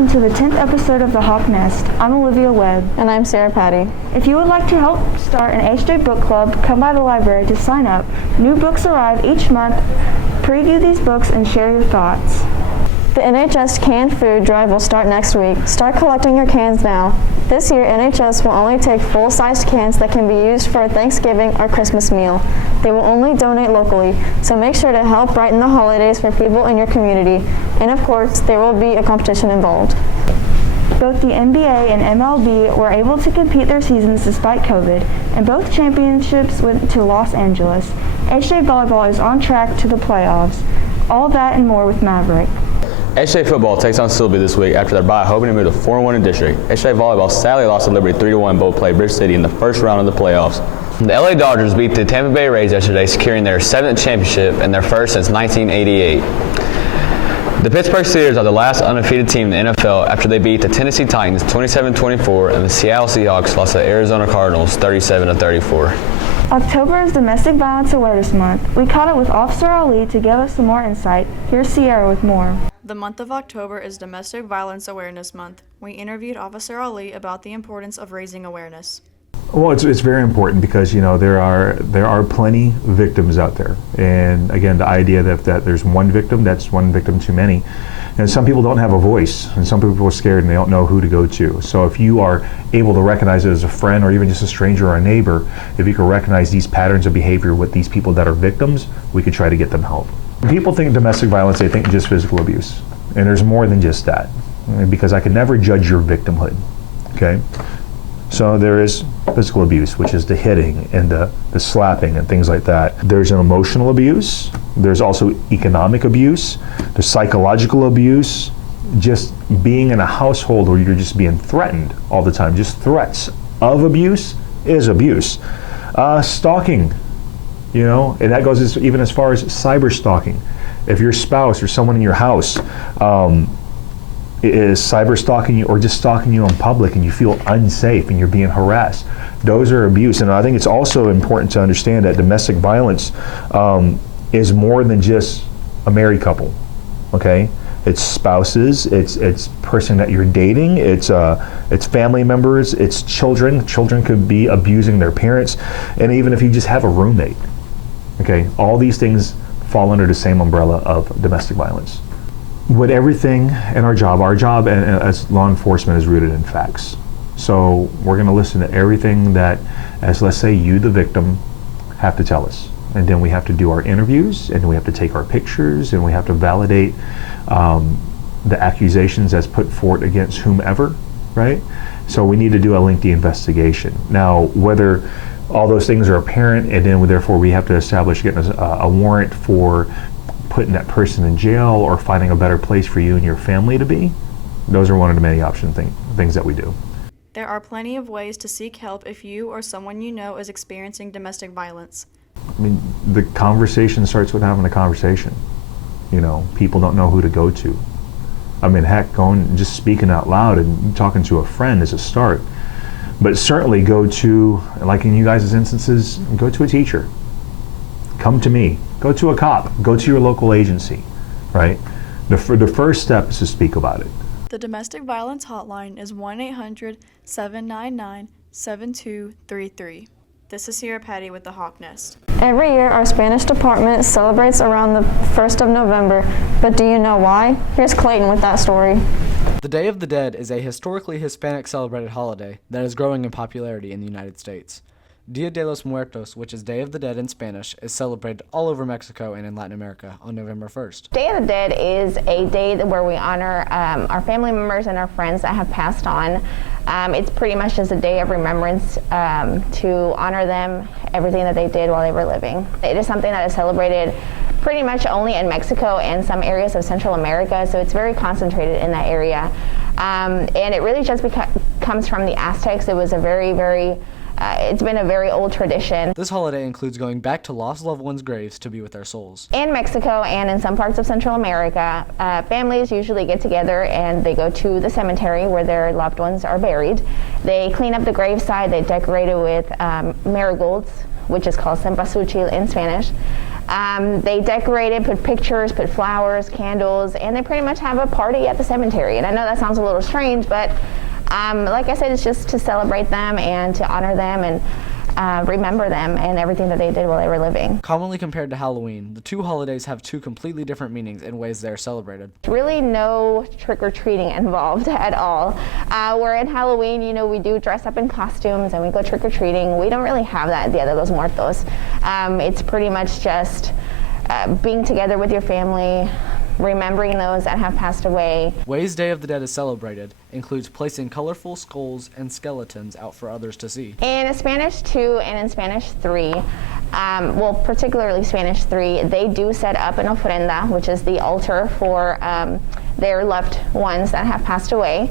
welcome to the 10th episode of The Hawk Nest. I'm Olivia Webb. And I'm Sarah Patty. If you would like to help start an HJ book club, come by the library to sign up. New books arrive each month. Preview these books and share your thoughts. The NHS canned food drive will start next week. Start collecting your cans now. This year, NHS will only take full-sized cans that can be used for a Thanksgiving or Christmas meal. They will only donate locally, so make sure to help brighten the holidays for people in your community. And of course, there will be a competition involved. Both the NBA and MLB were able to compete their seasons despite COVID, and both championships went to Los Angeles. HJ Volleyball is on track to the playoffs. All that and more with Maverick. HJ Football takes on Silby this week after their bye, hoping to move to 4-1 in district. HJ Volleyball sadly lost to Liberty 3-1 both play Bridge City in the first round of the playoffs. The LA Dodgers beat the Tampa Bay Rays yesterday, securing their 7th championship and their first since 1988. The Pittsburgh Steelers are the last undefeated team in the NFL after they beat the Tennessee Titans 27-24 and the Seattle Seahawks lost to the Arizona Cardinals 37-34. October is Domestic Violence Awareness Month. We caught up with Officer Ali to give us some more insight. Here's Sierra with more. The month of October is Domestic Violence Awareness Month. We interviewed Officer Ali about the importance of raising awareness. Well, it's very important because, you know, there are plenty victims out there. And again, the idea that there's one victim, that's one victim too many. And some people don't have a voice, and some people are scared and they don't know who to go to. So if you are able to recognize it as a friend or even just a stranger or a neighbor, if you can recognize these patterns of behavior with these people that are victims, we could try to get them help. When people think domestic violence, they think just physical abuse. And there's more than just that, because I can never judge your victimhood, okay? So there is physical abuse, which is the hitting and the slapping and things like that. There's an emotional abuse. There's also economic abuse. There's psychological abuse. Just being in a household where you're just being threatened all the time, just threats of abuse is abuse. Stalking, you know, and that goes even as far as cyber stalking. If your spouse or someone in your house is cyber stalking you or just stalking you in public and you feel unsafe and you're being harassed, those are abuse. And I think it's also important to understand that domestic violence is more than just a married couple, okay? It's spouses, it's person that you're dating, it's family members, it's children. Children could be abusing their parents, and even if you just have a roommate, okay? All these things fall under the same umbrella of domestic violence. With everything in our job as law enforcement is rooted in facts. So we're going to listen to everything that, as let's say you, the victim, have to tell us. And then we have to do our interviews, and we have to take our pictures, and we have to validate the accusations that's put forth against whomever, right? So we need to do a lengthy investigation. Now, whether all those things are apparent, and then therefore we have to establish getting a warrant for putting that person in jail or finding a better place for you and your family to be, those are one of the many things that we do. There are plenty of ways to seek help if you or someone you know is experiencing domestic violence. I mean, the conversation starts with having a conversation. You know, people don't know who to go to. I mean, heck, going just speaking out loud and talking to a friend is a start. But certainly go to, like in you guys' instances, go to a teacher. Come to me. Go to a cop. Go to your local agency, right? The first step is to speak about it. The domestic violence hotline is 1-800-799-7233. This is Sierra Patty with the Hawk Nest. Every year, our Spanish department celebrates around the 1st of November, but do you know why? Here's Clayton with that story. The Day of the Dead is a historically Hispanic celebrated holiday that is growing in popularity in the United States. Dia de los Muertos, which is Day of the Dead in Spanish, is celebrated all over Mexico and in Latin America on November 1st. Day of the Dead is a day where we honor our family members and our friends that have passed on. It's pretty much just a day of remembrance to honor them, everything that they did while they were living. It is something that is celebrated pretty much only in Mexico and some areas of Central America, so it's very concentrated in that area. And it really just comes from the Aztecs. It was a it's been a very old tradition. This holiday includes going back to lost loved ones' graves to be with their souls. In Mexico and in some parts of Central America, families usually get together and they go to the cemetery where their loved ones are buried. They clean up the graveside, they decorate it with marigolds, which is called cempasúchil in Spanish. They decorated, put pictures, put flowers, candles, and they pretty much have a party at the cemetery. And I know that sounds a little strange, but like I said, it's just to celebrate them and to honor them and remember them and everything that they did while they were living. Commonly compared to Halloween, the two holidays have two completely different meanings in ways they are celebrated. Really no trick-or-treating involved at all. Where in Halloween, you know, we do dress up in costumes and we go trick-or-treating. We don't really have that at Dia de los Muertos. It's pretty much just being together with your family, remembering those that have passed away. Ways Day of the Dead is celebrated includes placing colorful skulls and skeletons out for others to see. In Spanish 2 and in Spanish 3, well, particularly Spanish 3, they do set up an ofrenda, which is the altar for their loved ones that have passed away.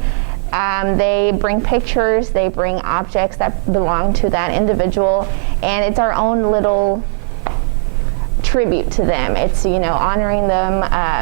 They bring pictures, they bring objects that belong to that individual, and it's our own little tribute to them. It's, you know, honoring them.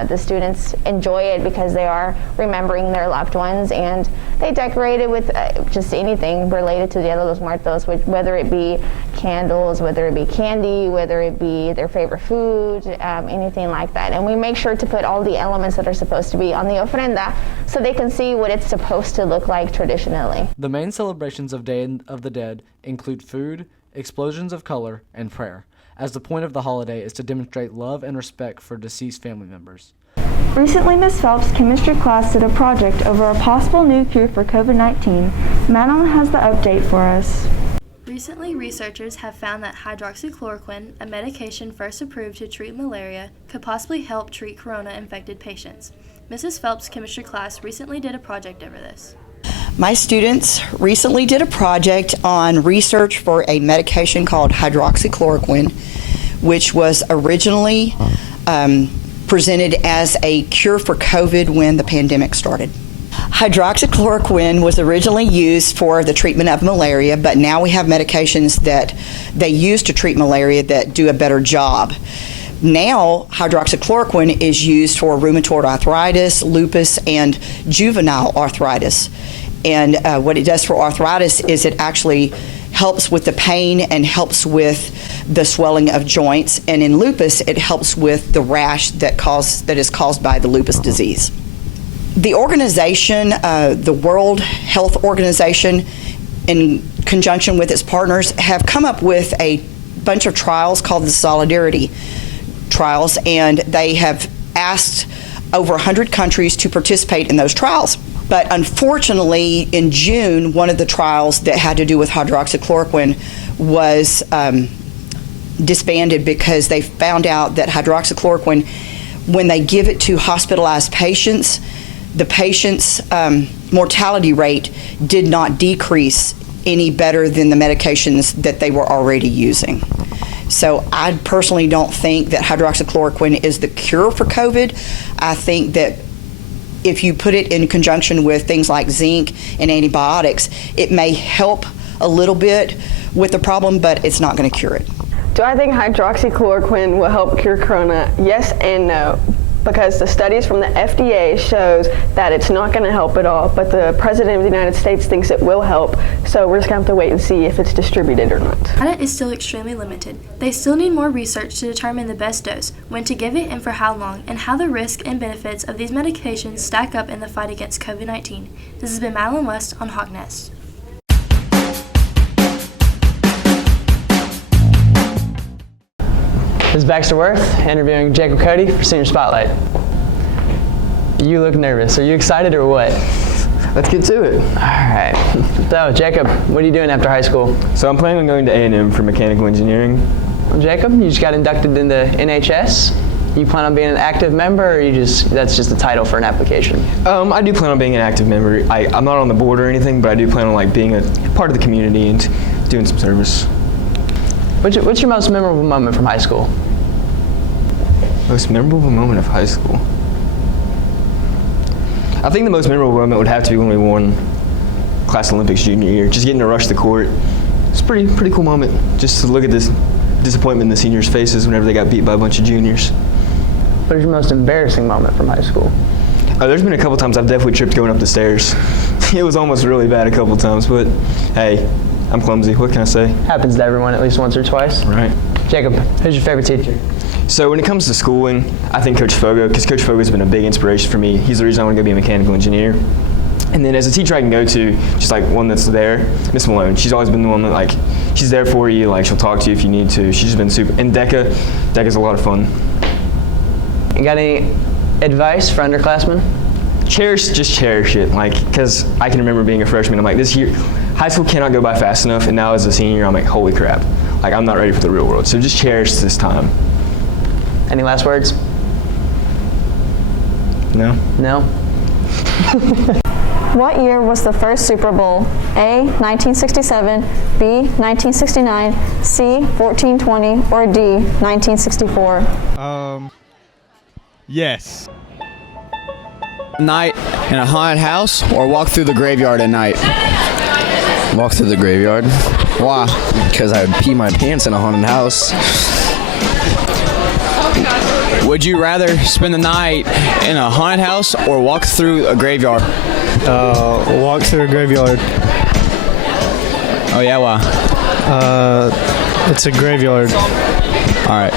The students enjoy it because they are remembering their loved ones, and they decorate it with just anything related to Dia de los Muertos, whether it be candles, whether it be candy, whether it be their favorite food, anything like that. And we make sure to put all the elements that are supposed to be on the ofrenda so they can see what it's supposed to look like traditionally. The main celebrations of Day of the Dead include food, explosions of color, and prayer, as the point of the holiday is to demonstrate love and respect for deceased family members. Recently, Ms. Phelps' chemistry class did a project over a possible new cure for COVID-19. Madeline has the update for us. Recently, researchers have found that hydroxychloroquine, a medication first approved to treat malaria, could possibly help treat corona-infected patients. Mrs. Phelps' chemistry class recently did a project over this. My students recently did a project on research for a medication called hydroxychloroquine, which was originally presented as a cure for COVID when the pandemic started. Hydroxychloroquine was originally used for the treatment of malaria, but now we have medications that they use to treat malaria that do a better job. Now, hydroxychloroquine is used for rheumatoid arthritis, lupus, and juvenile arthritis. And what it does for arthritis is it actually helps with the pain and helps with the swelling of joints. And in lupus, it helps with the rash that is caused by the lupus disease. The organization, the World Health Organization, in conjunction with its partners, have come up with a bunch of trials called the Solidarity trials, and they have asked over 100 countries to participate in those trials. But unfortunately, in June, one of the trials that had to do with hydroxychloroquine was disbanded because they found out that hydroxychloroquine, when they give it to hospitalized patients, the patient's mortality rate did not decrease any better than the medications that they were already using. So I personally don't think that hydroxychloroquine is the cure for COVID. I think that if you put it in conjunction with things like zinc and antibiotics, it may help a little bit with the problem, but it's not going to cure it. Do I think hydroxychloroquine will help cure corona? Yes and no, because the studies from the FDA shows that it's not going to help at all, but the President of the United States thinks it will help, so we're just going to have to wait and see if it's distributed or not. Data is still extremely limited. They still need more research to determine the best dose, when to give it and for how long, and how the risks and benefits of these medications stack up in the fight against COVID-19. This has been Madeline West on Hawk Nest. This is Baxter Worth, interviewing Jacob Cody for Senior Spotlight. You look nervous. Are you excited or what? Let's get to it. All right. So, Jacob, what are you doing after high school? So I'm planning on going to A&M for mechanical engineering. Well, Jacob, you just got inducted into NHS. You plan on being an active member, or that's just a title for an application? I do plan on being an active member. I'm not on the board or anything, but I do plan on being a part of the community and doing some service. What's your most memorable moment from high school? Most memorable moment of high school? I think the most memorable moment would have to be when we won Class Olympics junior year. Just getting to rush the court. It's a pretty cool moment, just to look at this disappointment in the seniors' faces whenever they got beat by a bunch of juniors. What is your most embarrassing moment from high school? There's been a couple times I've definitely tripped going up the stairs. It was almost really bad a couple times, but hey, I'm clumsy. What can I say? Happens to everyone at least once or twice. Right. Jacob, who's your favorite teacher? So when it comes to schooling, I think Coach Fogo, because Coach Fogo has been a big inspiration for me. He's the reason I want to go be a mechanical engineer. And then as a teacher I can go to, just like one that's there, Miss Malone. She's always been the one that like, she's there for you, like she'll talk to you if you need to. She's just been super. And Deca's a lot of fun. You got any advice for underclassmen? Just cherish it, like, because I can remember being a freshman, I'm like, this year, high school cannot go by fast enough, and now as a senior, I'm like, holy crap, like, I'm not ready for the real world, so just cherish this time. Any last words? No? No? What year was the first Super Bowl? A, 1967, B, 1969, C, 1420, or D, 1964? Yes. Night in a haunted house or walk through the graveyard at night? Walk through the graveyard. Why? Because I would pee my pants in a haunted house. Would you rather spend the night in a haunted house or walk through a graveyard? Walk through a graveyard. Oh yeah, why? It's a graveyard. All right.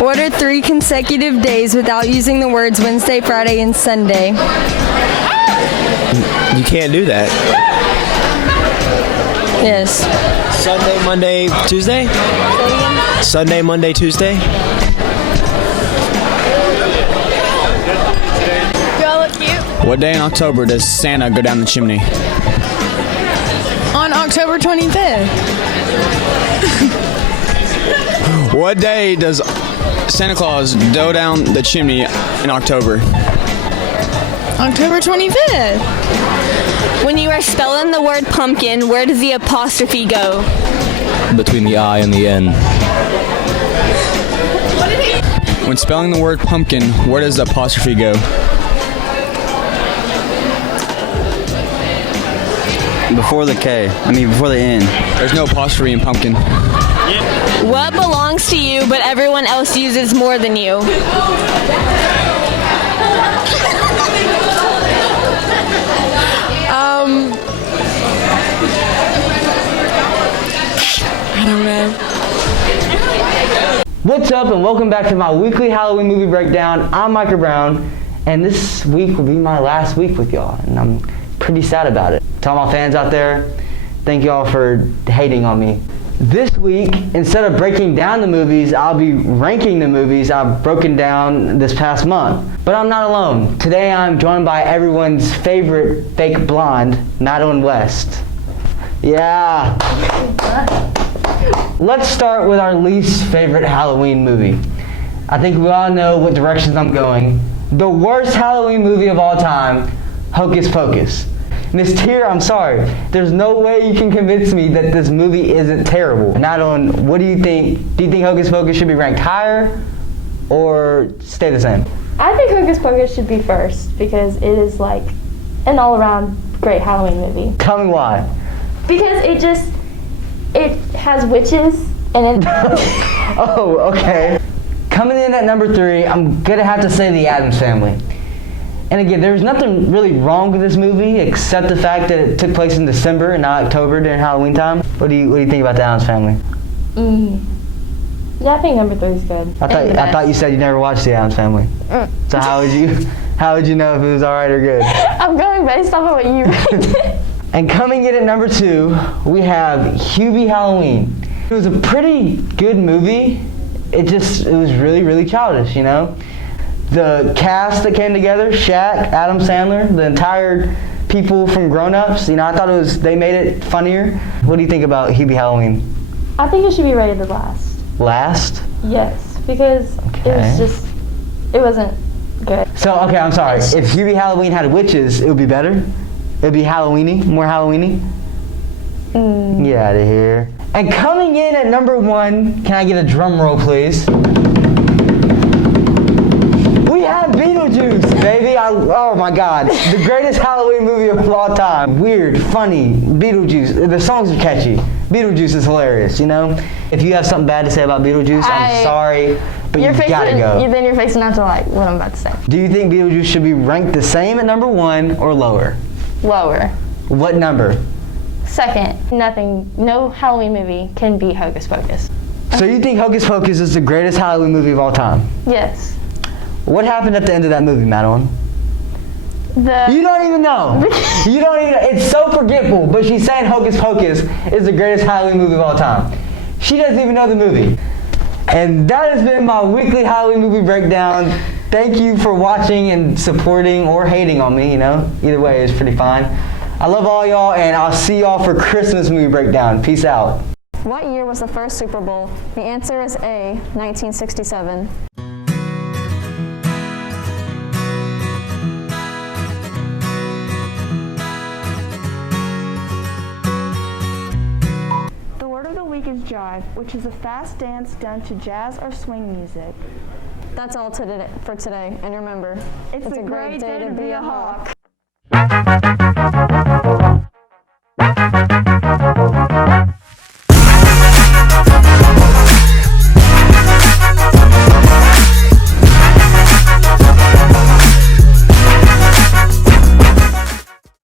What are 3 consecutive days without using the words Wednesday, Friday, and Sunday? You can't do that. Yes. Sunday, Monday, Tuesday? Sunday, Monday, Tuesday? Do I look cute? What day in October does Santa go down the chimney? On October 25th. What day does Santa Claus go down the chimney in October? October 25th. When you are spelling the word pumpkin, where does the apostrophe go? Between the I and the N. When spelling the word pumpkin, where does the apostrophe go? Before the K. Before the N. There's no apostrophe in pumpkin. What belongs to you but everyone else uses more than you? I don't know. What's up and welcome back to my weekly Halloween movie breakdown. I'm Micah Brown, and this week will be my last week with y'all, and I'm pretty sad about it. To all my fans out there, thank y'all for hating on me. This week, instead of breaking down the movies, I'll be ranking the movies I've broken down this past month. But I'm not alone. Today I'm joined by everyone's favorite fake blonde, Madeline West. Yeah. Let's start with our least favorite Halloween movie. I think we all know what directions I'm going. The worst Halloween movie of all time, Hocus Pocus. Miss Tier, I'm sorry. There's no way you can convince me that this movie isn't terrible. Madeline, what do you think? Do you think Hocus Pocus should be ranked higher or stay the same? I think Hocus Pocus should be first because it is like an all-around great Halloween movie. Tell me why. Because it has witches and it... Oh, okay. Coming in at number 3, I'm gonna have to say The Addams Family. And again, there's nothing really wrong with this movie except the fact that it took place in December and not October during Halloween time. What do you think about The Addams Family? Yeah, I think number 3 is good. I thought you said you never watched The Addams Family. So how would you know if it was all right or good? I'm going based off of what you rated. And coming in at number 2, we have Hubie Halloween. It was a pretty good movie. It was really, really childish, you know? The cast that came together, Shaq, Adam Sandler, the entire people from Grown Ups, you know, I thought they made it funnier. What do you think about Hubie Halloween? I think it should be rated last. Last? Yes, because it wasn't good. So, okay, I'm sorry. If Hubie Halloween had witches, it would be better? It would be Halloweeny, more Halloweeny? Get out of here. And coming in at number 1, can I get a drum roll, please? We have Beetlejuice, baby. Oh my God. The greatest Halloween movie of all time. Weird, funny, Beetlejuice. The songs are catchy. Beetlejuice is hilarious, you know? If you have something bad to say about Beetlejuice, I'm sorry, but you gotta go. Then you're facing out to like what I'm about to say. Do you think Beetlejuice should be ranked the same at number 1 or lower? Lower. What number? Second, no Halloween movie can beat Hocus Pocus. So you think Hocus Pocus is the greatest Halloween movie of all time? Yes. What happened at the end of that movie, Madeline? You don't even know. You don't even. It's so forgetful. But she's saying Hocus Pocus is the greatest Halloween movie of all time. She doesn't even know the movie. And that has been my weekly Halloween movie breakdown. Thank you for watching and supporting or hating on me. Either way is pretty fine. I love all y'all, and I'll see y'all for Christmas movie breakdown. Peace out. What year was the first Super Bowl? The answer is A, 1967. The word of the week is jive, which is a fast dance done to jazz or swing music. That's all for today. And remember, it's a great day to be a hawk.